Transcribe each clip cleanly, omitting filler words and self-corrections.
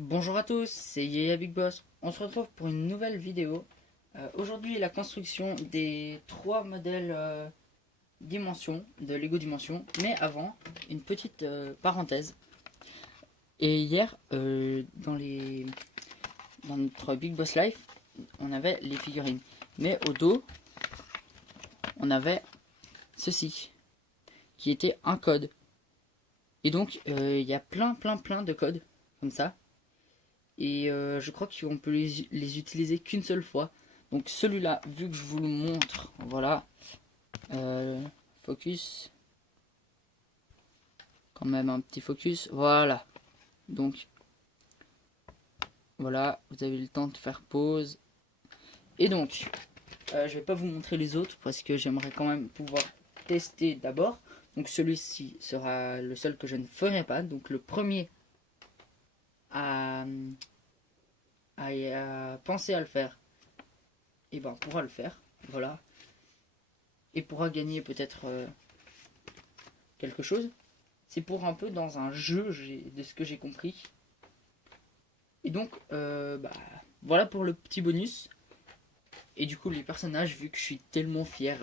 Bonjour à tous, c'est Yaya Big Boss. On se retrouve pour une nouvelle vidéo. Aujourd'hui, la construction des trois modèles Dimension de Lego Dimension. Mais avant, une petite parenthèse. Et hier, dans notre Big Boss Life, on avait les figurines. Mais au dos, on avait ceci, qui était un code. Et donc, il y a plein de codes, comme ça. Et je crois qu'on peut les utiliser qu'une seule fois. Donc celui-là, vu que je vous le montre, voilà. Focus. Quand même un petit focus. Voilà. Donc, voilà, vous avez le temps de faire pause. Et donc, je vais pas vous montrer les autres parce que j'aimerais quand même pouvoir tester d'abord. Donc celui-ci sera le seul que je ne ferai pas. Donc le premier à penser à le faire, et ben pourra le faire. Voilà. Et pourra gagner peut-être quelque chose. C'est pour un peu dans un jeu, de ce que j'ai compris. Et donc, voilà pour le petit bonus. Et du coup, les personnages, vu que je suis tellement fier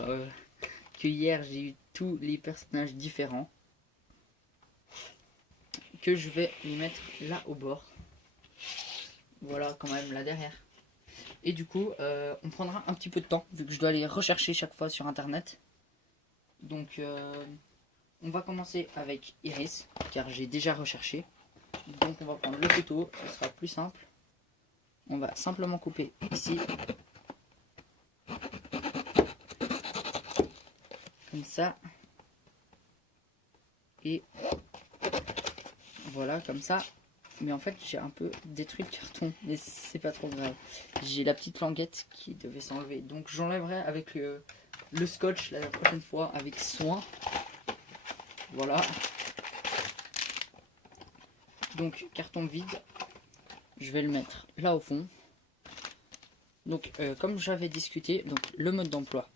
que hier j'ai eu tous les personnages différents, que je vais les mettre là au bord. Voilà, quand même là derrière. Et du coup, on prendra un petit peu de temps, vu que je dois les rechercher chaque fois sur internet. Donc, on va commencer avec Iris, car j'ai déjà recherché. Donc on va prendre le couteau, ce sera plus simple. On va simplement couper ici. Comme ça. Et voilà, comme ça. Mais en fait, j'ai un peu détruit le carton, mais c'est pas trop grave. J'ai la petite languette qui devait s'enlever. Donc j'enlèverai avec le scotch la prochaine fois, avec soin. Voilà. Donc carton vide. Je vais le mettre là au fond. Donc comme j'avais discuté, donc le mode d'emploi,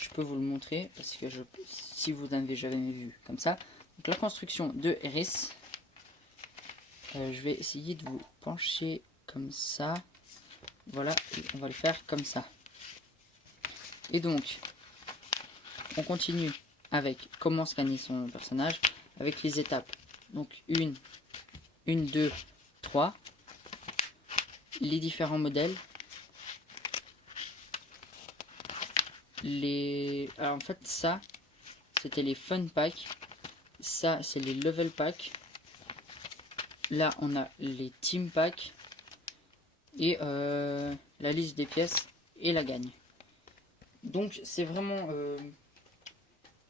je peux vous le montrer parce que si vous n'avez jamais vu comme ça. Donc la construction de Iris. Je vais essayer de vous pencher comme ça. Voilà, et on va le faire comme ça. Et donc, on continue avec comment scanner son personnage, avec les étapes. Donc une, 2, 3. Les différents modèles. Alors en fait, ça, c'était les fun packs. Ça, c'est les level packs. Là, on a les team packs. Et la liste des pièces et la gagne. Donc, c'est vraiment...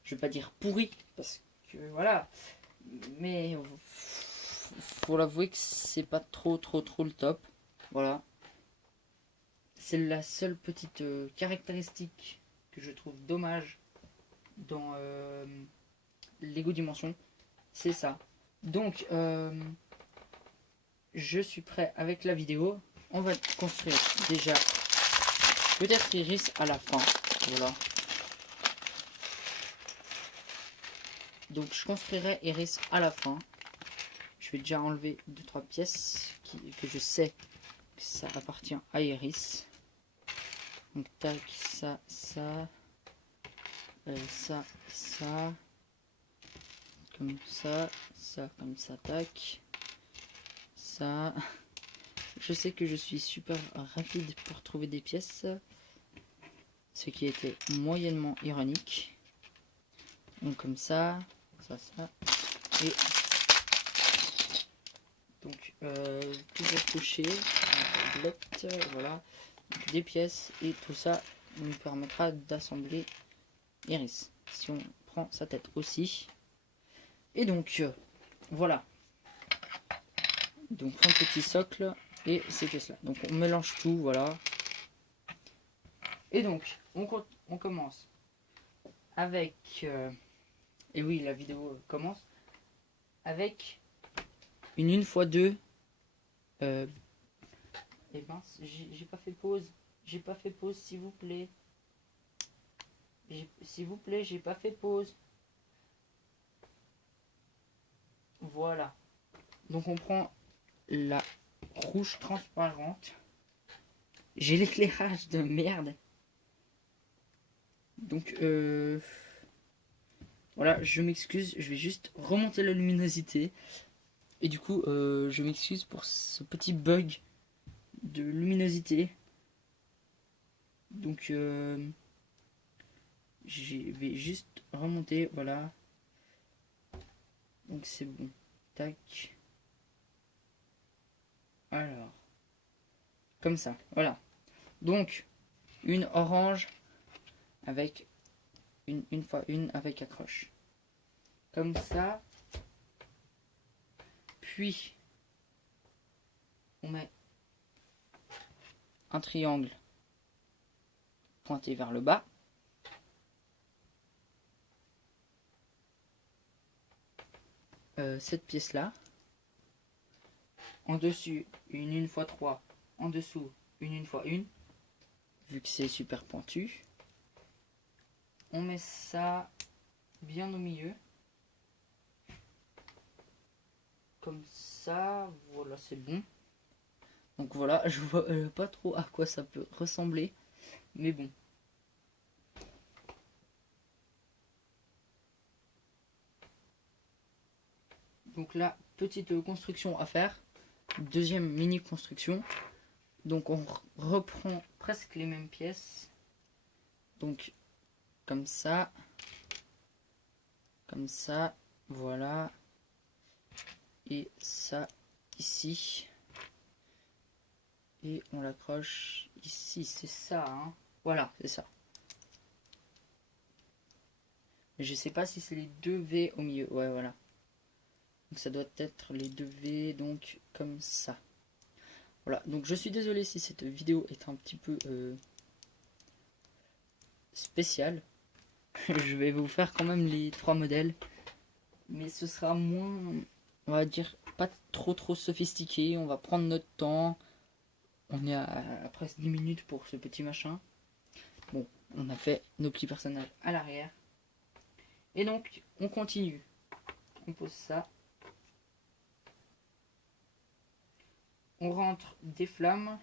je vais pas dire pourri, parce que voilà. Mais faut l'avouer que c'est pas trop le top. Voilà. C'est la seule petite caractéristique que je trouve dommage dans Lego Dimension. C'est ça. Donc, je suis prêt avec la vidéo. On va construire déjà peut-être Iris à la fin. Voilà. Donc je construirai Iris à la fin. Je vais déjà enlever 2-3 pièces que je sais que ça appartient à Iris. Donc tac, ça, ça, comme ça, comme ça, tac, ça. Je sais que je suis super rapide pour trouver des pièces, ce qui était moyennement ironique. Donc comme ça, ça, et donc toujours toucher, voilà, donc, des pièces et tout ça nous permettra d'assembler Iris. Si on prend sa tête aussi, et donc voilà. Donc un petit socle et c'est que cela. Donc on mélange tout, voilà. Et donc on commence avec et oui, la vidéo commence avec une 1x2. Et mince, j'ai pas fait pause. J'ai pas fait pause, s'il vous plaît. S'il vous plaît, j'ai pas fait pause. Voilà. Donc on prend la rouge transparente. J'ai l'éclairage de merde. Donc, voilà, je m'excuse. Je vais juste remonter la luminosité. Et du coup, je m'excuse pour ce petit bug de luminosité. Donc, je vais juste remonter. Voilà. Donc, c'est bon. Tac. Alors. Comme ça. Voilà. Donc, une orange avec une fois une avec accroche. Comme ça. Puis, on met un triangle pointé vers le bas. Cette pièce-là. En dessus, une fois 3. En dessous, une fois une. Vu que c'est super pointu. On met ça bien au milieu. Comme ça, voilà, c'est bon. Donc voilà, je vois pas trop à quoi ça peut ressembler. Mais bon. Donc là, petite construction à faire. Deuxième mini construction. Donc on reprend presque les mêmes pièces. Donc comme ça. Comme ça. Voilà. Et ça ici. Et on l'accroche ici. C'est ça, hein. Voilà, c'est ça. Mais je sais pas si c'est les deux V au milieu. Ouais, voilà. Donc ça doit être les deux V, donc comme ça. Voilà, donc je suis désolé si cette vidéo est un petit peu spéciale. Je vais vous faire quand même les 3 modèles. Mais ce sera moins, on va dire, pas trop sophistiqué. On va prendre notre temps. On est à presque 10 minutes pour ce petit machin. Bon, on a fait nos petits personnages à l'arrière. Et donc, on continue. On pose ça. On rentre des flammes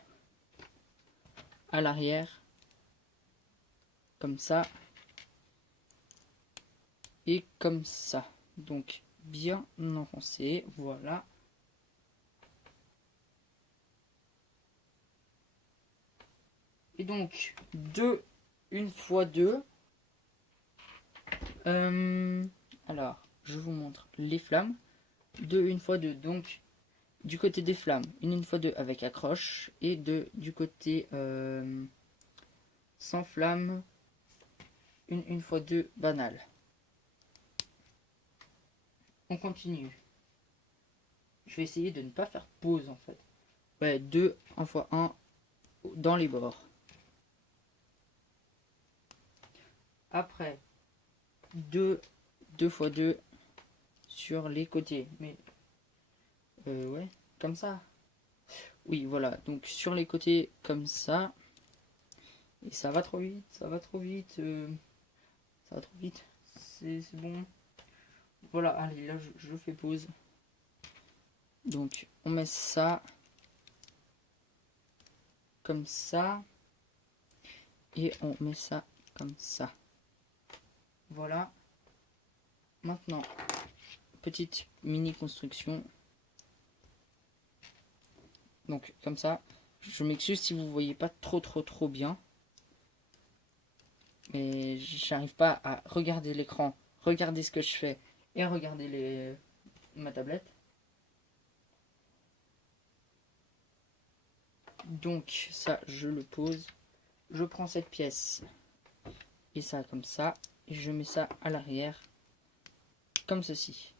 à l'arrière. Comme ça. Et comme ça. Donc, bien enfoncé. Voilà. Et donc, 2, 1 fois 2. Alors, je vous montre les flammes. 2, 1 fois 2. Donc, du côté des flammes, 1 fois 2 avec accroche. Et du côté sans flamme, 1 fois 2 banal. On continue. Je vais essayer de ne pas faire pause en fait. Ouais, 2, 1 fois 1 dans les bords. Après, 2 fois 2 sur les côtés. Mais, ouais, comme ça. Oui, voilà. Donc, sur les côtés, comme ça. Et ça va trop vite, ça va trop vite. Ça va trop vite. C'est bon. Voilà, allez, là, je fais pause. Donc, on met ça. Comme ça. Et on met ça comme ça. Voilà. Maintenant, petite mini construction. Donc comme ça, je m'excuse si vous voyez pas trop bien. Mais j'arrive pas à regarder l'écran, regarder ce que je fais et regarder ma tablette. Donc ça, je le pose. Je prends cette pièce et ça comme ça. Et je mets ça à l'arrière comme ceci.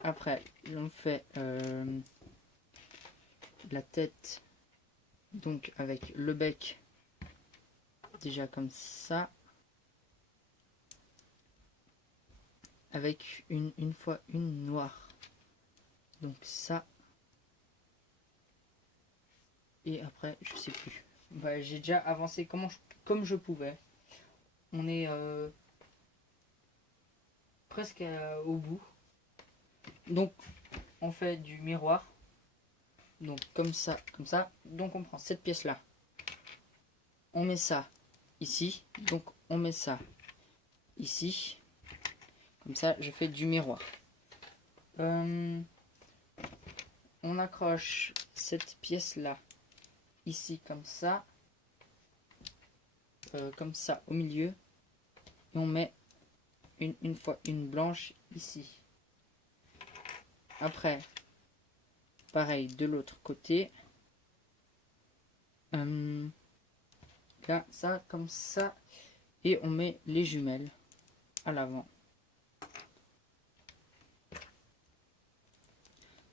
Après, on fait la tête, donc avec le bec déjà comme ça, avec une fois une noire, donc ça, et après je sais plus. Bah, j'ai déjà avancé comme je pouvais. On est presque au bout. Donc on fait du miroir. Donc comme ça, comme ça. Donc on prend cette pièce là. On met ça ici. Donc on met ça ici. Comme ça, je fais du miroir. On accroche cette pièce là ici comme ça au milieu, et on met une fois une blanche ici. Après pareil de l'autre côté, là ça comme ça, et on met les jumelles à l'avant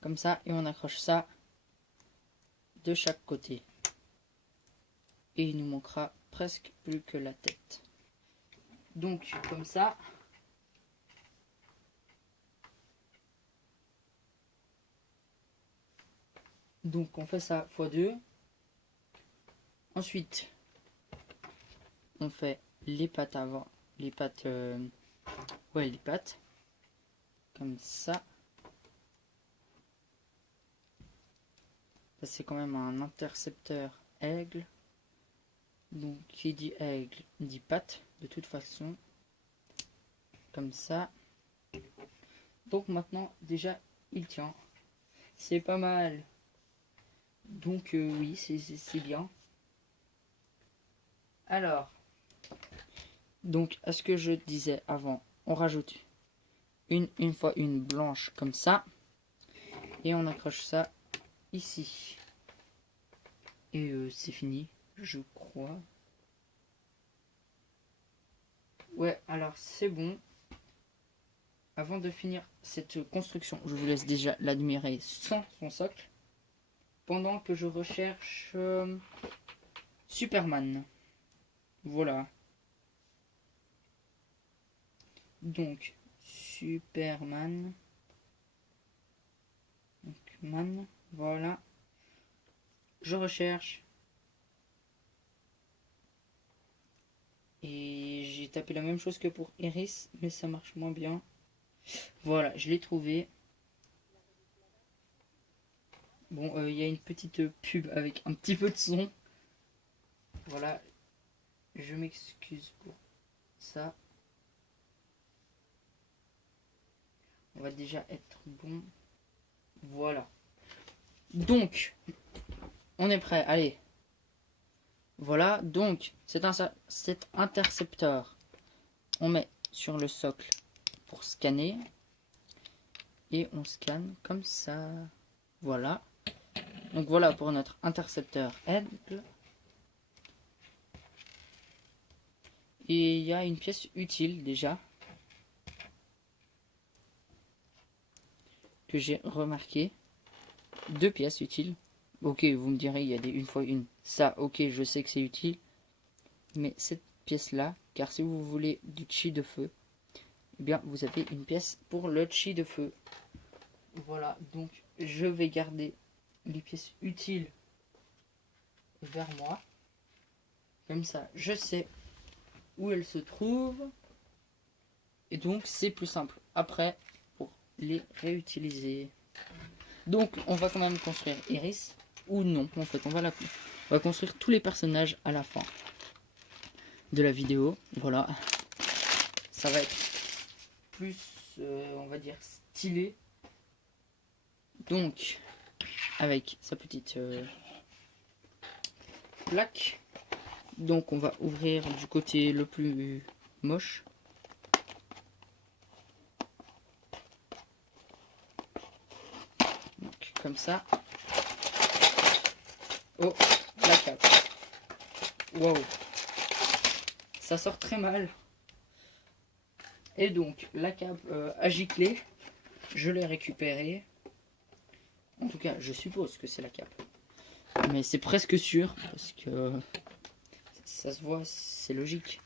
comme ça, et on accroche ça de chaque côté, et il nous manquera presque plus que la tête. Donc comme ça, donc on fait ça x2. Ensuite on fait les pattes avant, les pattes les pattes comme ça. Ça c'est quand même un intercepteur aigle, donc qui dit aigle dit patte de toute façon, comme ça. Donc maintenant déjà il tient, c'est pas mal. Donc oui, c'est bien. Alors, donc à ce que je disais avant, on rajoute une fois une blanche comme ça, et on accroche ça ici, et c'est fini, je crois. Ouais, alors c'est bon. Avant de finir cette construction, je vous laisse déjà l'admirer sans son socle, pendant que je recherche Superman. Voilà. Donc Superman. Donc man, voilà. Je recherche. Et j'ai tapé la même chose que pour Iris, mais ça marche moins bien. Voilà, je l'ai trouvé. Bon, il y a une petite pub avec un petit peu de son. Voilà, je m'excuse pour ça. On va déjà être bon. Voilà. Donc, on est prêt. Allez. Voilà, donc cet intercepteur, on met sur le socle pour scanner, et on scanne comme ça. Voilà. Donc voilà pour notre intercepteur aigle. Et il y a une pièce utile déjà que j'ai remarqué. Deux pièces utiles. Ok, vous me direz, il y a des une fois une. Ça, ok, je sais que c'est utile. Mais cette pièce-là, car si vous voulez du chi de feu, eh bien, vous avez une pièce pour le chi de feu. Voilà, donc je vais garder les pièces utiles vers moi. Comme ça, je sais où elles se trouvent. Et donc, c'est plus simple après pour les réutiliser. Donc, on va quand même construire Iris. Ou non, en fait, on va construire tous les personnages à la fin de la vidéo. Voilà. Ça va être plus, on va dire, stylé. Donc, avec sa petite plaque. Donc, on va ouvrir du côté le plus moche. Donc, comme ça. Oh, la cape. Wow. Ça sort très mal. Et donc, la cape à gicler, je l'ai récupérée. En tout cas, je suppose que c'est la cape. Mais c'est presque sûr, parce que ça se voit, c'est logique.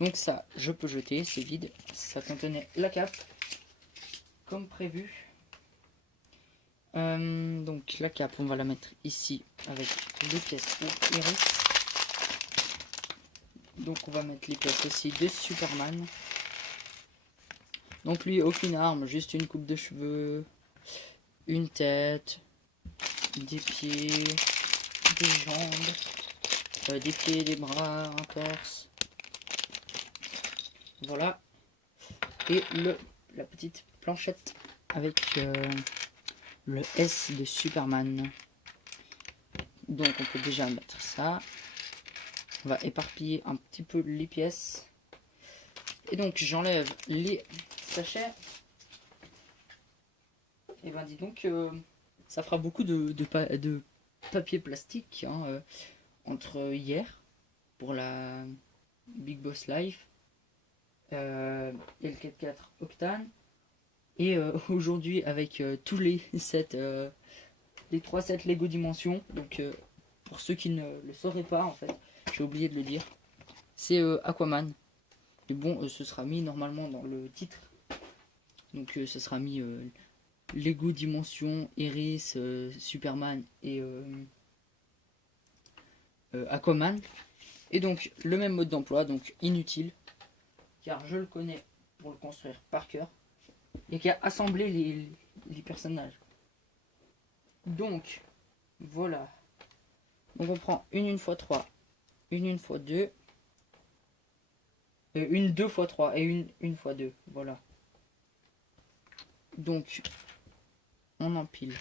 Donc ça, je peux jeter, c'est vide. Ça contenait la cape, comme prévu. Donc la cape, on va la mettre ici avec les pièces pour Iris. Donc on va mettre les pièces aussi de Superman. Donc lui, aucune arme, juste une coupe de cheveux, une tête, des pieds, des jambes, des pieds, des bras, un torse. Voilà. Et la petite planchette avec le S de Superman. Donc on peut déjà mettre ça. On va éparpiller un petit peu les pièces. Et donc j'enlève les sachets. Et ben dis donc, ça fera beaucoup de papier plastique hein, entre hier pour la Big Boss Life et le 4x4 Octane. Et aujourd'hui avec tous les sets, les 3 sets Lego Dimension. Donc pour ceux qui ne le sauraient pas en fait, j'ai oublié de le dire, c'est Aquaman. Mais bon, ce sera mis normalement dans le titre. Donc ce sera mis Lego Dimension, Iris, Superman et Aquaman. Et donc le même mode d'emploi, donc inutile, car je le connais pour le construire par cœur. Et qui a assemblé les personnages. Donc voilà. Donc on prend une x3, une x2, une 2x3 et une x2. Voilà. Donc on empile.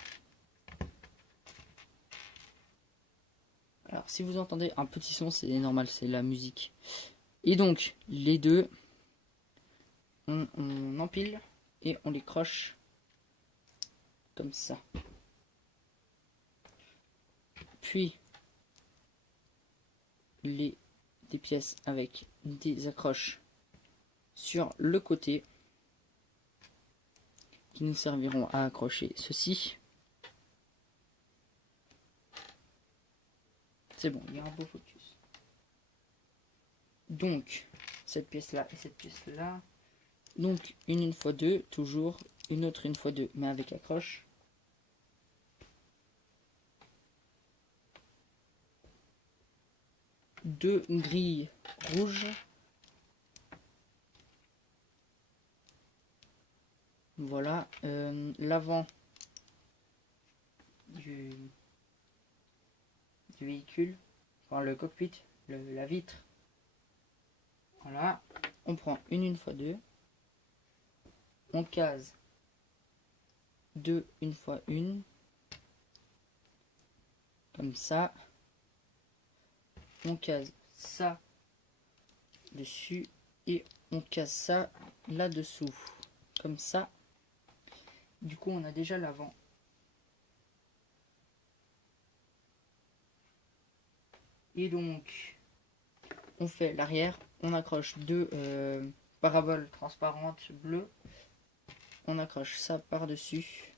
Alors si vous entendez un petit son, c'est normal, c'est la musique. Et donc les deux, on empile et on les croche comme ça. Puis des pièces avec des accroches sur le côté qui nous serviront à accrocher ceci. C'est bon, il y a un beau focus. Donc cette pièce là et cette pièce là. Donc une fois deux, toujours une autre une fois deux, mais avec accroche. Deux grilles rouges. Voilà, l'avant du véhicule, enfin le cockpit, la vitre. Voilà, on prend une fois deux. On case deux une fois une. Comme ça. On case ça dessus et on case ça là-dessous. Comme ça. Du coup, on a déjà l'avant. Et donc, on fait l'arrière. On accroche deux paraboles transparentes bleues. On accroche ça par-dessus.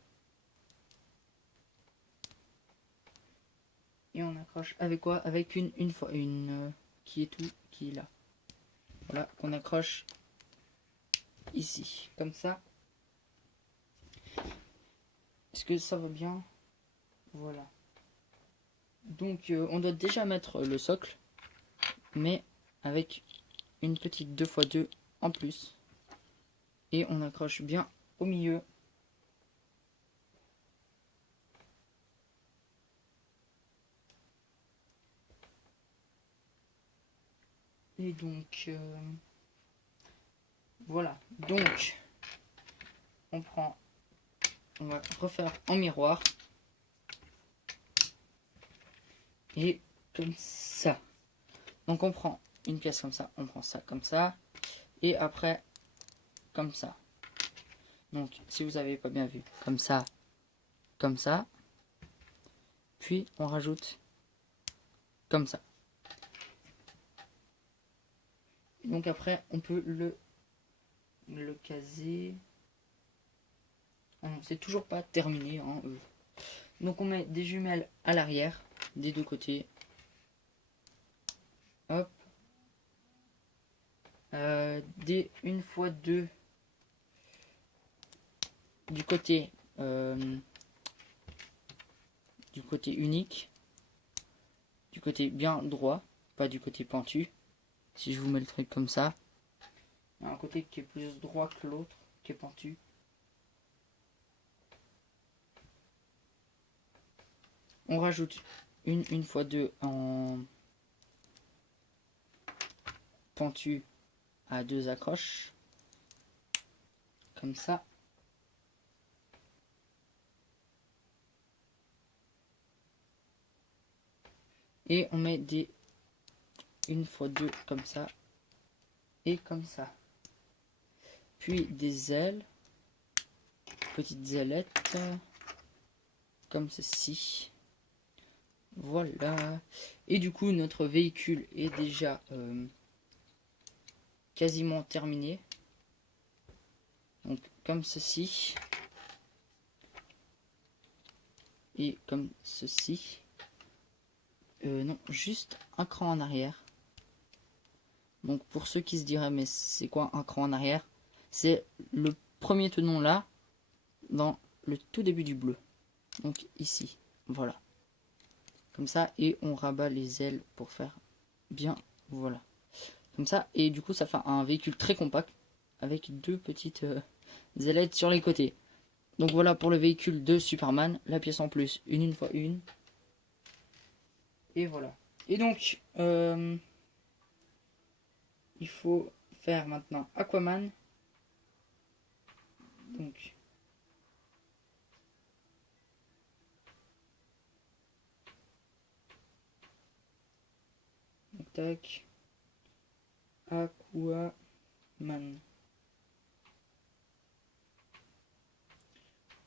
Et on accroche avec quoi? Avec une fois une qui est là. Voilà, qu'on accroche ici, comme ça. Est-ce que ça va bien? Voilà. Donc on doit déjà mettre le socle, mais avec une petite 2x2 en plus. Et on accroche bien au milieu. Et donc voilà. Donc on va refaire en miroir. Et comme ça. Donc on prend une pièce comme ça, on prend ça comme ça. Et après, comme ça. Donc si vous n'avez pas bien vu, comme ça, comme ça. Puis on rajoute comme ça. Et donc après, on peut le caser. C'est toujours pas terminé. Hein. Donc on met des jumelles à l'arrière, des deux côtés. Hop. Des une fois deux du côté unique, du côté bien droit, pas du côté pentu. Si je vous mets le truc comme ça, il y a un côté qui est plus droit que l'autre. qui est pentu. On rajoute une 1x2 en pentu à 2 accroches. Comme ça. Et on met des 1x2 comme ça. Et comme ça. Puis des ailes. Petites ailettes. Comme ceci. Voilà. Et du coup, notre véhicule est déjà quasiment terminé. Donc, comme ceci. Et comme ceci. Non, juste un cran en arrière. Donc, pour ceux qui se diraient, mais c'est quoi un cran en arrière? C'est le premier tenon là, dans le tout début du bleu. Donc, ici. Voilà. Comme ça, et on rabat les ailes pour faire bien, voilà. Comme ça, et du coup, ça fait un véhicule très compact, avec deux petites ailettes sur les côtés. Donc voilà pour le véhicule de Superman, la pièce en plus, une fois une. Et voilà. Et donc, il faut faire maintenant Aquaman. Donc, tac. Aquaman.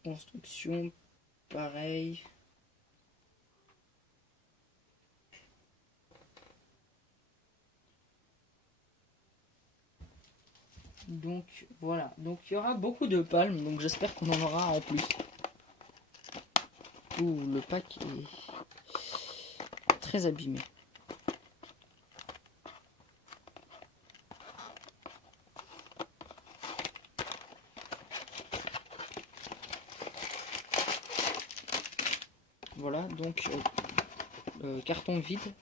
Construction, pareil. Donc voilà, donc il y aura beaucoup de palmes, donc j'espère qu'on en aura en plus. Ouh, le pack est très abîmé. Voilà, donc carton vide.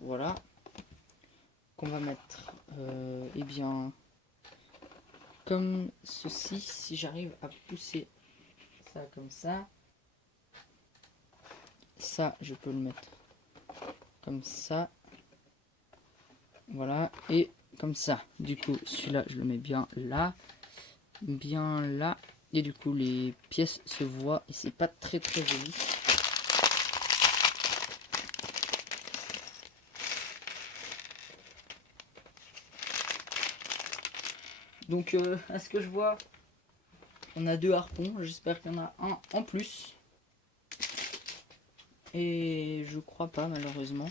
Voilà. Qu'on va mettre, eh bien, comme ceci, si j'arrive à pousser ça comme ça. Ça, je peux le mettre comme ça. Voilà, et comme ça. Du coup, celui-là, je le mets bien là. Bien là. Et du coup, les pièces se voient et c'est pas très très joli. Donc, à ce que je vois, on a 2 harpons. J'espère qu'il y en a un en plus. Et je crois pas, malheureusement.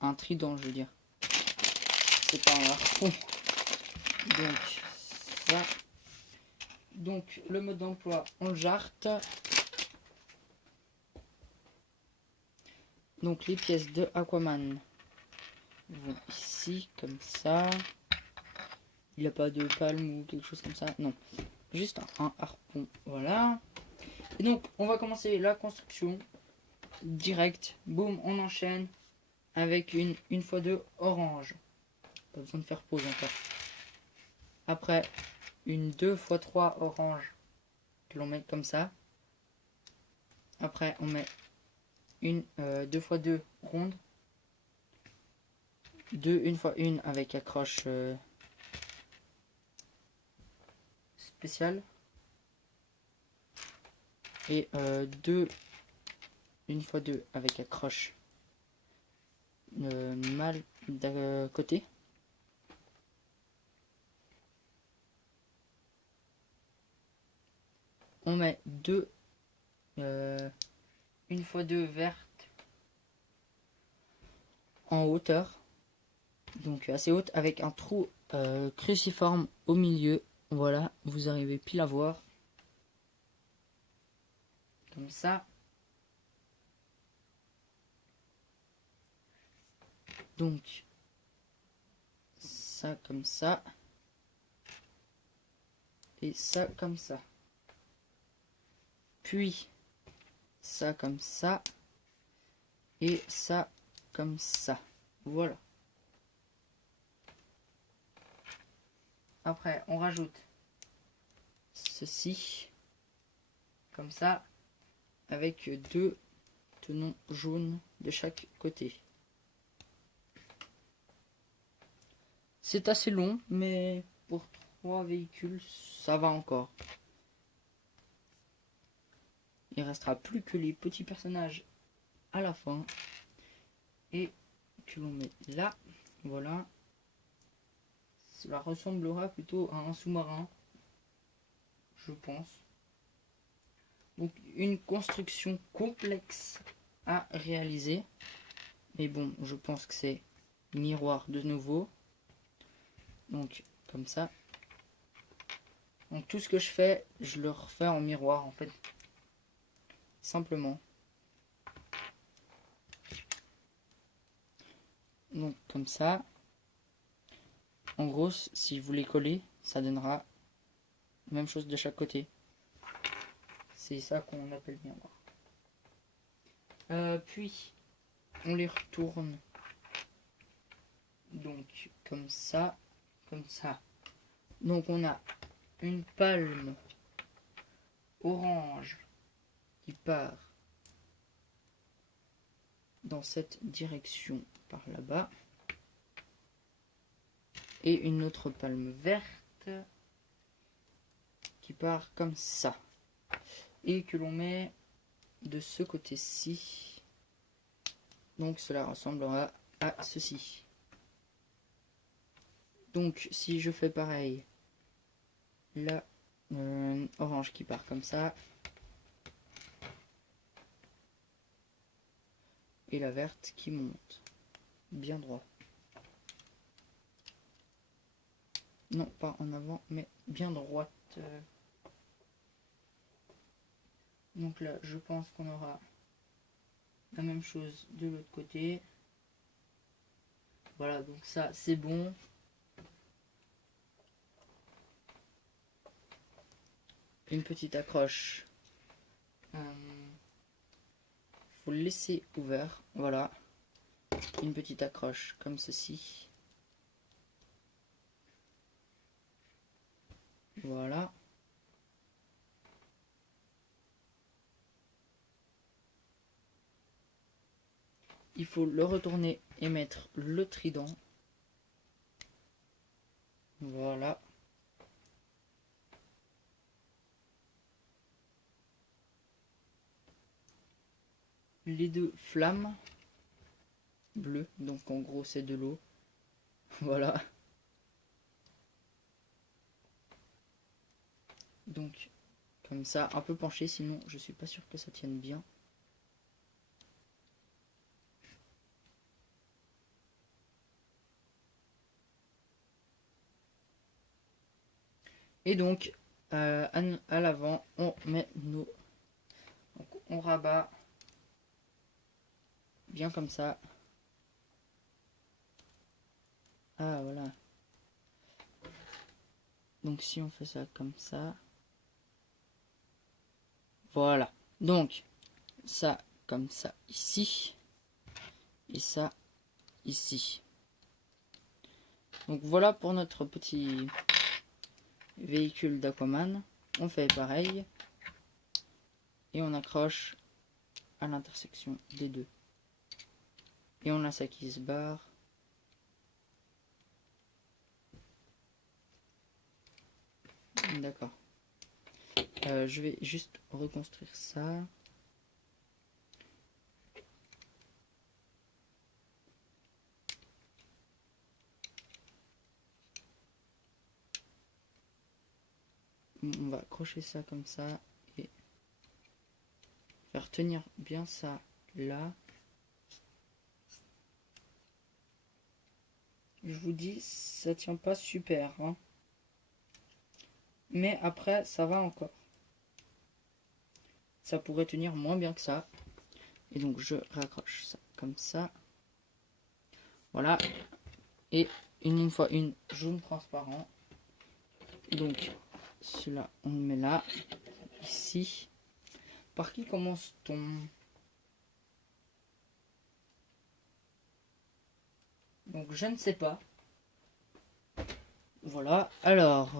Un trident, je veux dire. C'est pas un harpon. Donc, ça. Donc, le mode d'emploi, on le jarte. Donc, les pièces de Aquaman vont ici, comme ça. Il n'y a pas de palme ou quelque chose comme ça. Non, juste un harpon. Voilà. Et donc, on va commencer la construction. Direct. Boum, on enchaîne. Avec une 1x2 orange. Pas besoin de faire pause encore. Après, une 2x3 orange. Que l'on met comme ça. Après, on met une 2x2 ronde. 2 1x1 avec accroche spéciale. Et 2 1x2 avec accroche mal d'un côté. On met 2 1x2 vertes en hauteur, donc assez haute, avec un trou cruciforme au milieu. Voilà, vous arrivez pile à voir. Comme ça. Donc, ça comme ça. Et ça comme ça. Puis, ça comme ça. Et ça comme ça. Voilà. Après, on rajoute ceci, comme ça, avec 2 tenons jaunes de chaque côté. C'est assez long, mais pour 3 véhicules, ça va encore. Il restera plus que les petits personnages à la fin. Et que l'on met là. Voilà. Cela ressemblera plutôt à un sous-marin, je pense. Donc une construction complexe à réaliser. Mais bon, je pense que c'est miroir de nouveau. Donc comme ça. Donc tout ce que je fais, je le refais en miroir en fait. Simplement. Donc comme ça. En gros, si vous les collez, ça donnera la même chose de chaque côté. C'est ça qu'on appelle miroir. Puis, on les retourne. Donc, comme ça, comme ça. Donc, on a une palme orange qui part dans cette direction par là-bas. Et une autre palme verte qui part comme ça. Et que l'on met de ce côté-ci. Donc, cela ressemblera à ceci. Donc si je fais pareil, la orange qui part comme ça, et la verte qui monte bien droit. Non, pas en avant, mais bien droite. Donc là, je pense qu'on aura la même chose de l'autre côté. Voilà, donc ça, c'est bon. Une petite accroche. Faut le laisser ouvert. Voilà. Une petite accroche comme ceci. Voilà. Il faut le retourner et mettre le trident. Voilà. Les 2 flammes bleues, donc en gros c'est de l'eau. Voilà. Donc comme ça, un peu penché, sinon je suis pas sûr que ça tienne bien. Et donc à l'avant, on met nos... Donc, on rabat bien comme ça. Ah voilà. Donc si on fait ça comme ça. Voilà. Donc ça comme ça ici. Et ça ici. Donc voilà pour notre petit véhicule d'Aquaman. On fait pareil. Et on accroche à l'intersection des deux. Et on a ça qui se barre. D'accord. Je vais juste reconstruire ça. On va accrocher ça comme ça et faire tenir bien ça là. Je vous dis, ça tient pas super, hein. Mais après, ça va encore. Ça pourrait tenir moins bien que ça. Et donc, je raccroche ça comme ça. Voilà. Et une fois une jaune transparent. Donc, celui-là, on le met là. Ici. Par qui commence-t-on? Donc, je ne sais pas. voilà, alors,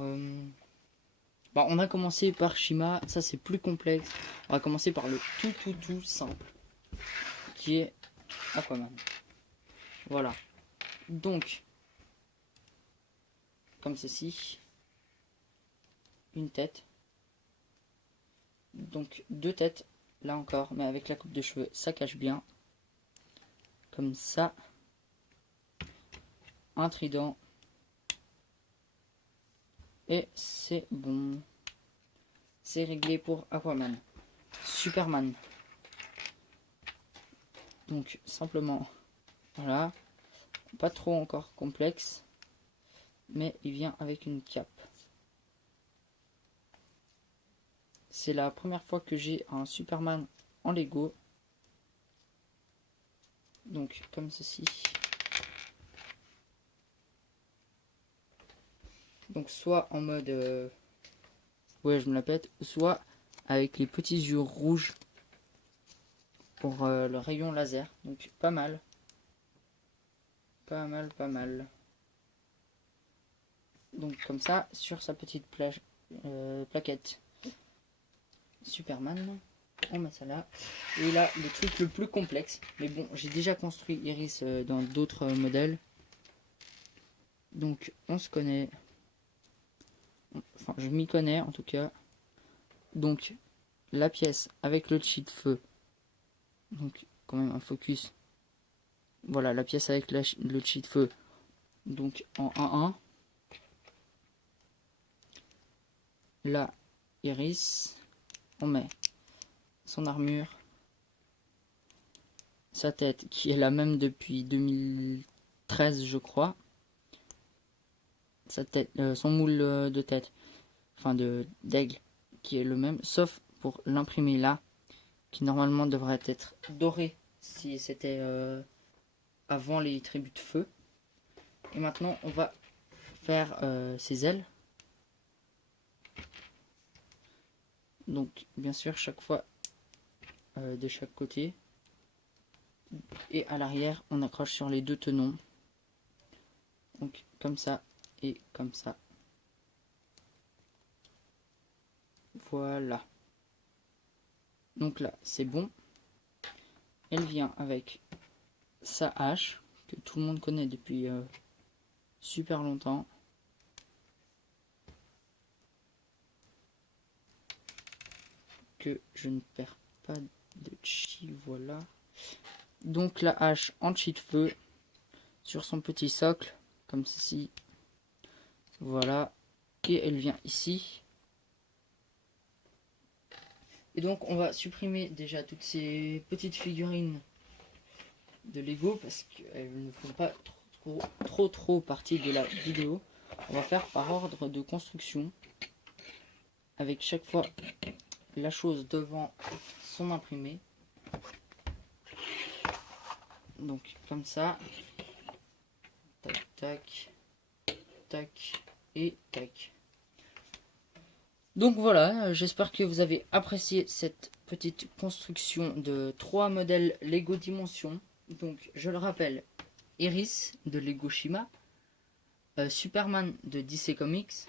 on a commencé par Shima, ça c'est plus complexe. On va commencer par le tout simple, qui est Aquaman. Voilà, donc, comme ceci, une tête, donc deux têtes, là encore, mais avec la coupe de cheveux, ça cache bien, comme ça, un trident, et c'est bon. C'est réglé pour Aquaman. Superman. Donc simplement, voilà. Pas trop encore complexe. Mais il vient avec une cape. C'est la première fois que j'ai un Superman en Lego. Donc comme ceci. Donc soit en mode... ouais, je me la pète. Soit avec les petits yeux rouges pour le rayon laser. Donc pas mal. Pas mal. Donc comme ça, sur sa petite plaquette Superman, on met ça là. Et là, le truc le plus complexe. Mais bon, j'ai déjà construit Iris dans d'autres modèles. Donc on se connaît. Enfin, je m'y connais en tout cas. Donc la pièce avec le cheat feu. Donc quand même un focus. Voilà, la pièce avec le cheat feu. Donc en 1-1. Là, Iris. On met son armure. Sa tête qui est la même depuis 2013 je crois. Sa tête, son moule de tête, enfin d'aigle, qui est le même, sauf pour l'imprimer là, qui normalement devrait être doré si c'était avant les tribus de feu. Et maintenant on va faire ses ailes. Donc bien sûr chaque fois de chaque côté. Et à l'arrière on accroche sur les deux tenons. Donc comme ça et comme ça. Voilà. Donc là c'est bon. Elle vient avec sa hache que tout le monde connaît depuis super longtemps. Que je ne perds pas de chi, voilà. Donc la hache en chi de feu sur son petit socle, comme ceci. Voilà. Et elle vient ici. Et donc on va supprimer déjà toutes ces petites figurines de Lego parce qu'elles ne font pas trop partie de la vidéo. On va faire par ordre de construction avec chaque fois la chose devant son imprimé. Donc comme ça. Tac, tac, tac et tac. Donc voilà, j'espère que vous avez apprécié cette petite construction de 3 modèles Lego Dimension. Donc je le rappelle, Iris de Lego Shima, Superman de DC Comics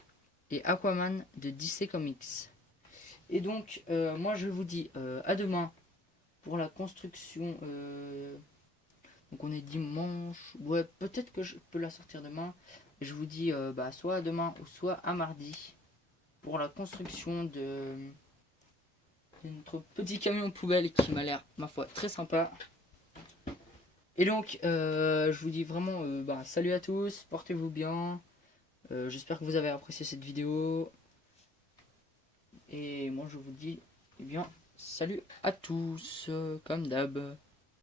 et Aquaman de DC Comics. Et donc moi je vous dis à demain pour la construction. Donc on est dimanche, ouais peut-être que je peux la sortir demain. Et je vous dis soit à demain ou soit à mardi pour la construction de notre petit camion poubelle qui m'a l'air, ma foi, très sympa. Et donc, je vous dis vraiment salut à tous, portez-vous bien. J'espère que vous avez apprécié cette vidéo. Et moi, je vous dis, salut à tous, comme d'hab.